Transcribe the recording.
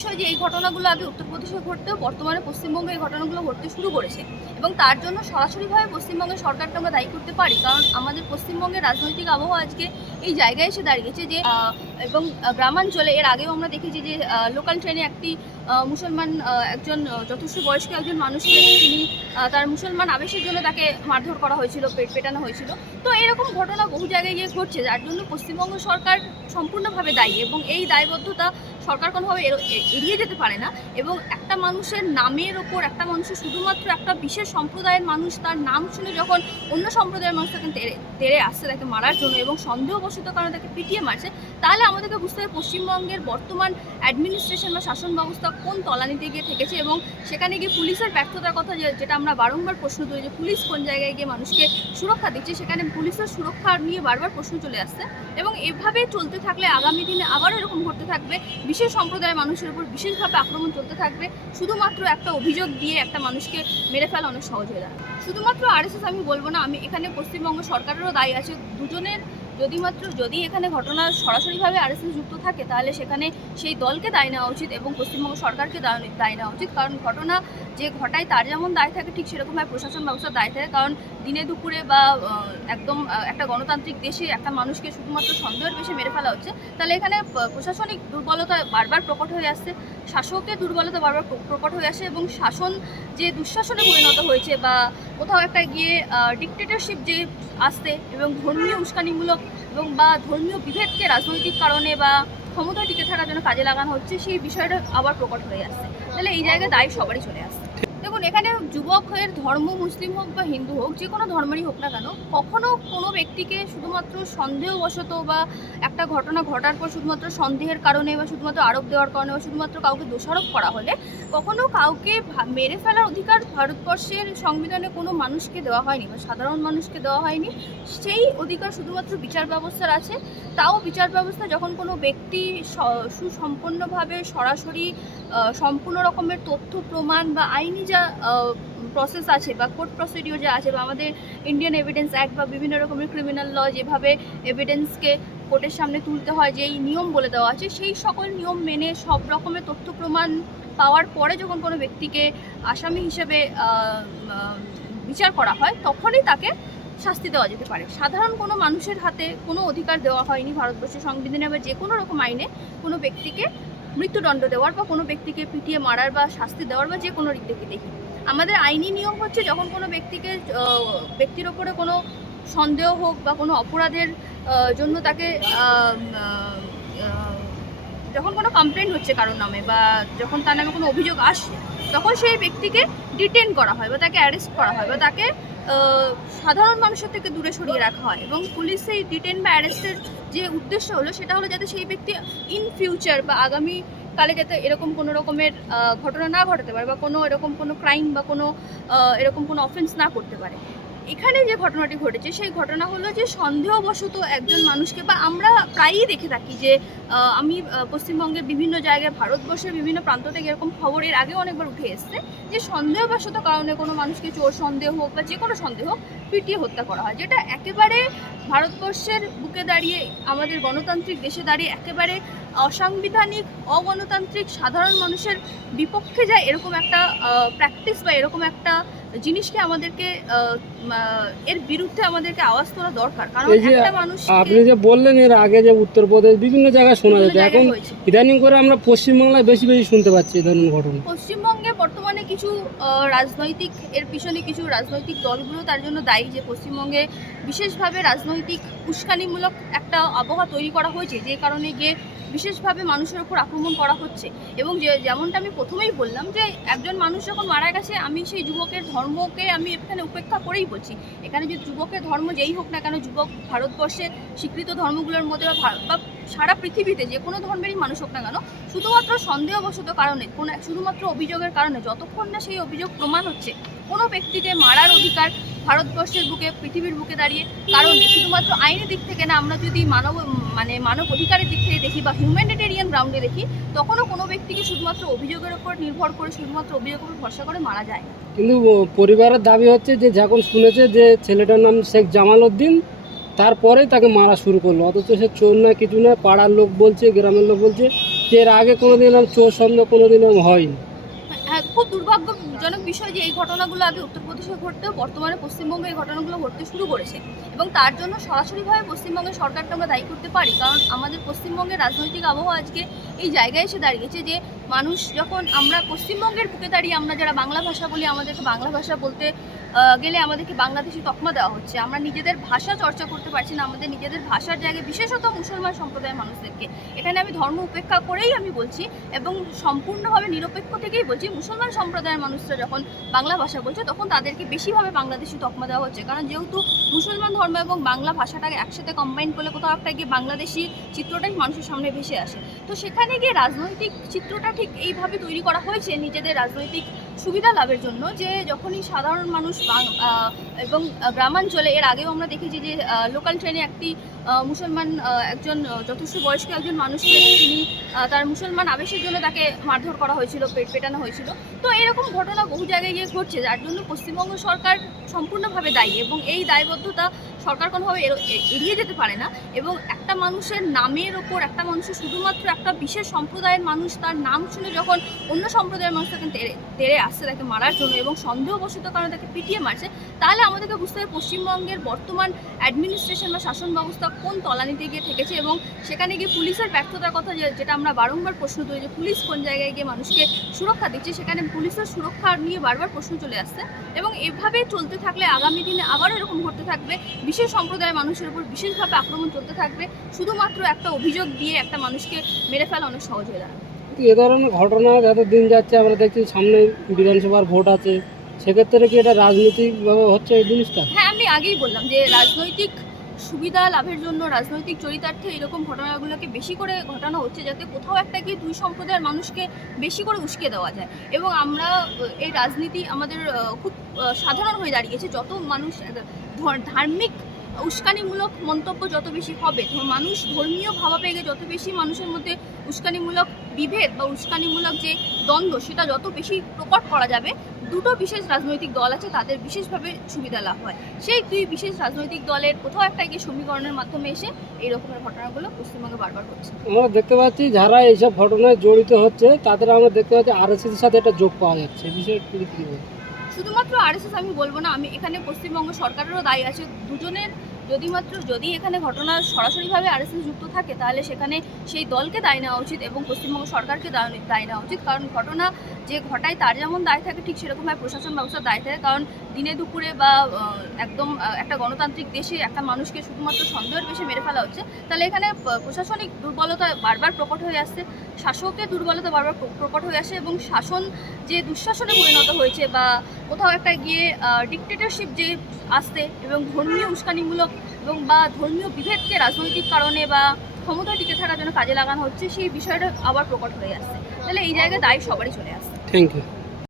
যে এই ঘটনাগুলো আগে উত্তরপ্রদেশে ঘটতেও, বর্তমানে পশ্চিমবঙ্গে এই ঘটনাগুলো ঘটতে শুরু করেছে। এবং তার জন্য সরাসরিভাবে পশ্চিমবঙ্গের সরকারকে আমরা দায়ী করতে পারি। কারণ আমাদের পশ্চিমবঙ্গের রাজনৈতিক আবহাওয়া আজকে এই জায়গায় এসে দাঁড়িয়েছে যে এবং গ্রামাঞ্চলে এর আগেও আমরা দেখেছি যে লোকাল ট্রেনে একটি মুসলমান একজন যথেষ্ট বয়স্ক একজন মানুষকে তিনি তার মুসলমান আবেশের জন্য তাকে মারধর করা হয়েছিল পেট পেটানো হয়েছিল। তো এরকম ঘটনা বহু জায়গায় গিয়ে ঘটছে, যার জন্য পশ্চিমবঙ্গ সরকার সম্পূর্ণভাবে দায়ী। এবং এই দায়বদ্ধতা সরকার কোনোভাবে এড়িয়ে যেতে পারে না এবং একটা মানুষের নামের ওপর একটা মানুষের শুধুমাত্র একটা বিশেষ সম্প্রদায়ের মানুষ তার নাম শুনে যখন অন্য সম্প্রদায়ের মানুষ তাকে তেড়ে আসছে তাকে মারার জন্য এবং সন্দেহবশত কারণে তাকে পিটিয়ে মারছে, তাহলে আমাদেরকে বুঝতে হবে পশ্চিমবঙ্গের বর্তমান অ্যাডমিনিস্ট্রেশন বা শাসন ব্যবস্থা কোন তলানিতে গিয়ে ঠেকেছে এবং সেখানে গিয়ে পুলিশের ব্যর্থতার কথা যেটা আমরা বারংবার প্রশ্ন তুলি যে, পুলিশ কোন জায়গায় গিয়ে মানুষকে সুরক্ষা দিচ্ছে, সেখানে পুলিশের সুরক্ষা নিয়ে বারবার প্রশ্ন চলে আসছে এবং এভাবে চলতে থাকলে আগামী দিনে আবারও এরকম ঘটতে থাকবে, বিশেষ সম্প্রদায়ের মানুষের উপর বিশেষভাবে আক্রমণ চলতে থাকবে। শুধুমাত্র একটা অভিযোগ দিয়ে একটা মানুষকে মেরে ফেলা অনেক সহজ হয়ে দাঁড়ায়। শুধুমাত্র আরএসএস আমি বলব না, আমি এখানে পশ্চিমবঙ্গ সরকারেরও দায়ী আছে। দুজনের যদি মাত্র যদি এখানে ঘটনা সরাসরিভাবে আরএসএস যুক্ত থাকে, তাহলে সেখানে সেই দলকে দায় নেওয়া উচিত এবং পশ্চিমবঙ্গ সরকারকে দায়- দায় নেওয়া উচিত। কারণ ঘটনা যে ঘটায় তার যেমন দায় থাকে, ঠিক সেরকমভাবে প্রশাসন ব্যবস্থার দায় থাকে। কারণ দিনে দুপুরে বা একদম একটা গণতান্ত্রিক দেশে একটা মানুষকে শুধুমাত্র সন্দেহের বেশি মেরে ফেলা হচ্ছে, তাহলে এখানে প্রশাসনিক দুর্বলতা বারবার প্রকট হয়ে আসছে শাসকের দুর্বলতা বারবার প্রকট হয়ে আসে এবং শাসন যে দুঃশাসনে পরিণত হয়েছে বা কোথাও একটা গিয়ে ডিকটেটারশিপ যে আসতে এবং ধর্মীয় উস্কানিমূলক এবং বা ধর্মীয় বিভেদকে রাজনৈতিক কারণে বা ক্ষমতা টিকে থাকার জন্য কাজে লাগানো হচ্ছে, সেই বিষয়টা আবার প্রকট হয়ে আসছে। তাহলে এই জায়গায় দায় সবারই চলে আসছে। দেখুন, এখানে যুবক যুবকের ধর্ম, মুসলিম হোক বা হিন্দু হোক, যে কোনো ধর্মেরই হোক না কেন, কখনো কোনো ব্যক্তিকে শুধুমাত্র সন্দেহবশত বা একটা ঘটনা ঘটার পর শুধুমাত্র সন্দেহের কারণে বা শুধুমাত্র আরোপ দেওয়ার কারণে বা শুধুমাত্র কাউকে দোষারোপ করা হলে, কখনো কাউকে মেরে ফেলার অধিকার ভারতবর্ষের সংবিধানে কোনো মানুষকে দেওয়া হয়নি বা সাধারণ মানুষকে দেওয়া হয়নি। সেই অধিকার শুধুমাত্র বিচার ব্যবস্থার আছে। তাও বিচার ব্যবস্থা যখন কোনো ব্যক্তি সুসম্পন্নভাবে সরাসরি সম্পূর্ণ রকমের তথ্য, প্রমাণ বা আইনি যা প্রসেস আছে বা কোর্ট প্রসিডিওর যা আছে বা আমাদের ইন্ডিয়ান এভিডেন্স অ্যাক্ট বা বিভিন্ন রকমের ক্রিমিনাল ল যেভাবে এভিডেন্সকে কোর্টের সামনে তুলতে হয়, যেই নিয়ম বলে দেওয়া আছে, সেই সকল নিয়ম মেনে সব রকমের তথ্য প্রমাণ পাওয়ার পরে যখন কোনো ব্যক্তিকে আসামি হিসেবে বিচার করা হয়, তখনই তাকে শাস্তি দেওয়া যেতে পারে। সাধারণ কোনো মানুষের হাতে কোনো অধিকার দেওয়া হয়নি ভারতবর্ষের সংবিধানে বা যে কোনো রকম আইনে কোনো ব্যক্তিকে মৃত্যুদণ্ড দেওয়ার বা কোনো ব্যক্তিকে পিটিয়ে মারার বা শাস্তি দেওয়ার বা যে কোনো থেকে দেখি। আমাদের আইনি নিয়ম হচ্ছে যখন কোনো ব্যক্তিকে ব্যক্তির ওপরে কোনো সন্দেহ হোক বা কোনো অপরাধের জন্য তাকে যখন কোনো কমপ্লেন হচ্ছে কারোর নামে বা যখন তার নামে কোনো অভিযোগ আসে তখন সেই ব্যক্তিকে ডিটেন করা হয় বা তাকে অ্যারেস্ট করা হয় বা তাকে সাধারণ মানুষের থেকে দূরে সরিয়ে রাখা হয় এবং পুলিশ সেই ডিটেন বা অ্যারেস্টের যে উদ্দেশ্য হলো সেটা হলো যাতে সেই ব্যক্তি ইন ফিউচার বা আগামী কালে যাতে এরকম কোনো রকমের ঘটনা না ঘটাতে পারে বা কোনো এরকম কোনো ক্রাইম বা কোনো এরকম কোনো অফেন্স না করতে পারে। এখানে যে ঘটনাটি ঘটেছে, সেই ঘটনা হলো যে সন্দেহবশত একজন মানুষকে বা আমরা প্রায়ই দেখে থাকি যে আমি পশ্চিমবঙ্গের বিভিন্ন জায়গায়, ভারতবর্ষের বিভিন্ন প্রান্ত থেকে এরকম খবর এর আগে অনেকবার উঠে এসছে যে সন্দেহবশত কারণে কোনো মানুষকে চোর সন্দেহ হোক বা যে কোনো সন্দেহ পিটিয়ে হত্যা করা হয়। যেটা একেবারে ভারতবর্ষের বুকে দাঁড়িয়ে, আমাদের গণতান্ত্রিক দেশে দাঁড়িয়ে একেবারে অসাংবিধানিক, অগণতান্ত্রিক, সাধারণ মানুষের বিপক্ষে যায় এরকম একটা প্র্যাকটিস বা এরকম একটা জিনিসকে আমাদেরকে এর বিরুদ্ধে আমাদেরকে আওয়াজ তোলা দরকার। কারণ একটা মানুষ আপনি যে বললেন এর আগে যে উত্তরপ্রদেশ বিভিন্ন জায়গায় শোনা যাচ্ছে। এখন ইদানিং করে আমরা পশ্চিমবাংলায় বেশি বেশি শুনতে পাচ্ছি এই ধরনের ঘটনা। পশ্চিমবঙ্গে বর্তমানে কিছু রাজনৈতিক এর পিছনে কিছু রাজনৈতিক দলগুলো তার জন্য দায়ী যে পশ্চিমবঙ্গে বিশেষভাবে রাজনৈতিক উস্কানিমূলক একটা আবহাওয়া তৈরি করা হয়েছে। যে কারণে গিয়ে বিশেষভাবে মানুষের উপর আক্রমণ করা হচ্ছে এবং যে, যেমনটা আমি প্রথমেই বললাম যে, একজন মানুষ যখন মারা গেছে, আমি সেই যুবকের ধর্মকে আমি এখানে উপেক্ষা করেই বলছি এখানে যে যুবকের ধর্ম যেই হোক না কেন, যুবক ভারতবর্ষে স্বীকৃত ধর্মগুলোর মধ্যে বা সারা পৃথিবীতে যে কোনো ধর্মেরই মানুষ হোক না কেন, শুধুমাত্র সন্দেহবশত কারণে, কোনো শুধুমাত্র অভিযোগের কারণে, যতক্ষণ না সেই অভিযোগ প্রমাণ হচ্ছে, কোনো ব্যক্তিকে মারার অধিকার ভারতবর্ষের বুকে, পৃথিবীর বুকে দাঁড়িয়ে কারণ। শুধুমাত্র আইনি দিক থেকে না, আমরা যদি মানব মানে মানব অধিকারের দিক থেকে দেখি বা হিউম্যানিটেরিয়ান গ্রাউন্ডে দেখি তখনও কোনো ব্যক্তিকে শুধুমাত্র অভিযোগের উপর নির্ভর করে শুধুমাত্র অভিযোগের উপর ভরসা করে মারা যায়। কিন্তু পরিবারের দাবি হচ্ছে যে যখন শুনেছে যে ছেলেটার নাম শেখ জামাল উদ্দিন তারপরে তাকে মারা শুরু করল। অথচ সে চোর না কিছু না পাড়ার লোক বলছে গ্রামের লোক বলছে যে এর আগে কোনোদিন চোর সন্দেহ কোনোদিন হয়নি। হ্যাঁ খুব দুর্ভাগ্যজনক বিষয় যে এই ঘটনাগুলো আগে উত্তরপ্রদেশে ঘটতেও বর্তমানে পশ্চিমবঙ্গে এই ঘটনাগুলো ঘটতে শুরু করেছে। এবং তার জন্য সরাসরিভাবে পশ্চিমবঙ্গের সরকারকে আমরা দায়ী করতে পারি। কারণ আমাদের পশ্চিমবঙ্গের রাজনৈতিক আবহাওয়া আজকে এই জায়গায় এসে দাঁড়িয়েছে যে মানুষ যখন আমরা পশ্চিমবঙ্গের বুকে দাঁড়িয়ে আমরা যারা বাংলা ভাষা বলি, আমাদেরকে বাংলা ভাষা বলতে গেলে আমাদেরকে বাংলাদেশি তকমা দেওয়া হচ্ছে। আমরা নিজেদের ভাষা চর্চা করতে পারছি না, আমাদের নিজেদের ভাষার জায়গায় বিশেষত মুসলমান সম্প্রদায়ের মানুষদেরকে। এখানে আমি ধর্ম উপেক্ষা করেই আমি বলছি এবং সম্পূর্ণভাবে নিরপেক্ষ থেকেই বলছি, মুসলমান সম্প্রদায়ের মানুষরা যখন বাংলা ভাষা বলছে, তখন তাদেরকে বেশিভাবে বাংলাদেশি তকমা দেওয়া হচ্ছে। কারণ যেহেতু মুসলমান ধর্ম এবং বাংলা ভাষাটাকে একসাথে কম্বাইন করলে কোথাও একটা গিয়ে বাংলাদেশি চিত্রটাই মানুষের সামনে ভেসে আসে। তো সেখানে গিয়ে রাজনৈতিক চিত্রটা ঠিক এইভাবে তৈরি করা হয়েছে, নিজেদের রাজনৈতিক সুবিধা লাভের জন্য যে যখনই সাধারণ মানুষ এবং গ্রামাঞ্চলে, এর আগেও আমরা দেখেছি যে লোকাল ট্রেনে একটি মুসলমান একজন যথেষ্ট বয়স্ক একজন মানুষকে তিনি তার মুসলমান আবেশের জন্য তাকে মারধর করা হয়েছিল, পেট পেটানো হয়েছিল। তো এরকম ঘটনা বহু জায়গায় গিয়ে ঘটছে, যার জন্য পশ্চিমবঙ্গ সরকার সম্পূর্ণভাবে দায়ী এবং এই দায়বদ্ধতা সরকার কোনোভাবে এড়িয়ে যেতে পারে না এবং একটা মানুষের নামের ওপর একটা মানুষের শুধুমাত্র একটা বিশেষ সম্প্রদায়ের মানুষ তার নাম শুনে যখন অন্য সম্প্রদায়ের মানুষ তাকে তেড়ে আসছে, তাকে মারার জন্য এবং সন্দেহবশত কারণে তাকে পিটিয়ে মারছে, তাহলে আমাদেরকে বুঝতে হবে পশ্চিমবঙ্গের বর্তমান অ্যাডমিনিস্ট্রেশন বা শাসন ব্যবস্থা কোন তলানিতে গিয়ে ঠেকেছে এবং সেখানে গিয়ে পুলিশের ব্যর্থতার কথা যেটা আমরা বারংবার প্রশ্ন তুলি যে পুলিশ কোন জায়গায় গিয়ে মানুষকে সুরক্ষা দিচ্ছে, সেখানে পুলিশের সুরক্ষা নিয়ে বারবার প্রশ্ন চলে আসছে এবং এভাবে চলতে থাকলে আগামী দিনে আবার এরকম ঘটতে থাকবে। বিশেষ সম্প্রদায়ের মানুষের উপর বিশেষভাবে আক্রমণ চলতে থাকবে। শুধুমাত্র একটা অভিযোগ দিয়ে একটা মানুষকে মেরে ফেলা অনেক সহজ হয়ে দাঁড়াবে। এ ধরনের ঘটনা যত দিন যাচ্ছে আমরা দেখছি সামনে বিধানসভার ভোট আছে। সেক্ষেত্রে কি এটা রাজনৈতিকভাবে হচ্ছে এই জিনিসটা? হ্যাঁ আমি আগেই বললাম যে রাজনৈতিক সুবিধা লাভের জন্য রাজনৈতিক চরিতার্থে এরকম ঘটনাগুলোকে বেশি করে ঘটানো হচ্ছে যাতে কোথাও একটা গিয়ে দুই সম্প্রদায়ের মানুষকে বেশি করে উস্কে দেওয়া যায়। এবং আমরা এই রাজনীতি আমাদের খুব সাধারণ হয়ে দাঁড়িয়েছে। যত মানুষ ধার্মিক উস্কানিমূলক মন্তব্য যত বেশি হবে মানুষ ধর্মীয় ভাবাবেগে যত বেশি মানুষের মধ্যে উস্কানিমূলক বিভেদ বা উস্কানিমূলক যে দ্বন্দ্ব, সেটা যত বেশি প্রকট করা যাবে, দুটো বিশেষ রাজনৈতিক দল আছে, তাদের বিশেষভাবে সুবিধা লাভ হয়। সেই দুই বিশেষ রাজনৈতিক দলের কোথাও একটা গিয়ে সমীকরণের মাধ্যমে এসে এই রকমের ঘটনাগুলো পশ্চিমবঙ্গে বারবার হচ্ছে আমরা দেখতে পাচ্ছি যারা এইসব ঘটনায় জড়িত হচ্ছে, তাদের আমরা দেখতে পাচ্ছি আর সাথে একটা যোগ পাওয়া যাচ্ছে। বিষয়ে? শুধুমাত্র আরএসএস আমি বলব না, আমি এখানে পশ্চিমবঙ্গ সরকারেরও দায়ী আছে। দুজনের যদি মাত্র যদি এখানে ঘটনা সরাসরিভাবে আরএসএস যুক্ত থাকে, তাহলে সেখানে সেই দলকে দায় নেওয়া উচিত এবং পশ্চিমবঙ্গ সরকারকে দায়- দায় নেওয়া উচিত। কারণ ঘটনা যে ঘটায় তার যেমন দায় থাকে, ঠিক সেরকমভাবে প্রশাসন ব্যবস্থার দায় থাকে। কারণ দিনে দুপুরে বা একদম একটা গণতান্ত্রিক দেশে একটা মানুষকে শুধুমাত্র সন্দেহের বেশি মেরে ফেলা হচ্ছে, তাহলে এখানে প্রশাসনিক দুর্বলতা বারবার প্রকট হয়ে আসছে শাসকের দুর্বলতা বারবার প্রকট হয়ে আসে এবং শাসন যে দুঃশাসনে পরিণত হয়েছে বা কোথাও একটা গিয়ে ডিকটেটরশিপ যে আসতে এবং ধর্মীয় উস্কানিমূলক এবং বা ধর্মীয় বিভেদকে রাজনৈতিক কারণে বা ক্ষমতা টিকে থাকার জন্য কাজে লাগানো হচ্ছে, সেই বিষয়টা আবার প্রকট হয়ে আসছে। তাহলে এই জায়গায় দায় সবারই চলে আসছে। Thank you